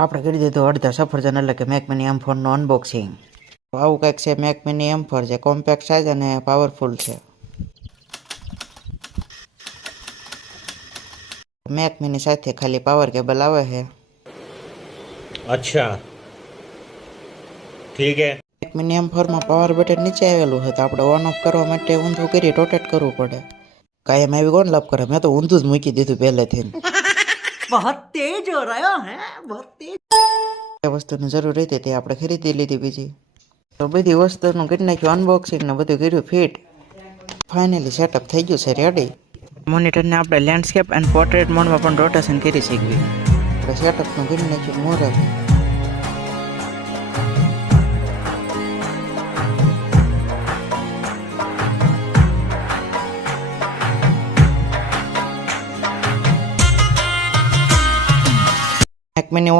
આપણે કરી દીધું અડધા સફરજન એટલે કે મેક મિની M4નું અનબોક્સિંગ. આવું કંઈક છે મેક મિની M4 જે કોમ્પેક્ટ સાઇઝ અને પાવરફુલ છે. મેક મિની સાથે ખાલી પાવર કેબલ આવે છે. अच्छा ठीक है. મેક મિની M4 માં પાવર બટન નીચે આવેલું છે તો આપણે ઓન ઓફ કરવા માટે ઊંધું કરી રોટેટ કરવું પડે. કાયમ આવી કોણ લપ કરે, મેં તો ઊંધું જ મૂકી દીધું પહેલેથી. बहुत तेज हो रहा है बहुत तेज. જે વસ્તુની જરૂર હતી તે આપણે ખરીદી લીધી બીજી. તો બધી વસ્તુનું કરી નાખ્યું અનબોક્સિંગ ને બધું કર્યું ફિટ. ફાઇનલી સેટઅપ થઈ ગયું છે રેડી. મોનિટરને આપણે લેન્ડસ્કેપ એન્ડ પોર્ટ્રેટ મોડમાં પણ રોટેશન કરી શકીએ. આપણે સેટઅપનું કરી નાખ્યું મોરલ. Make mini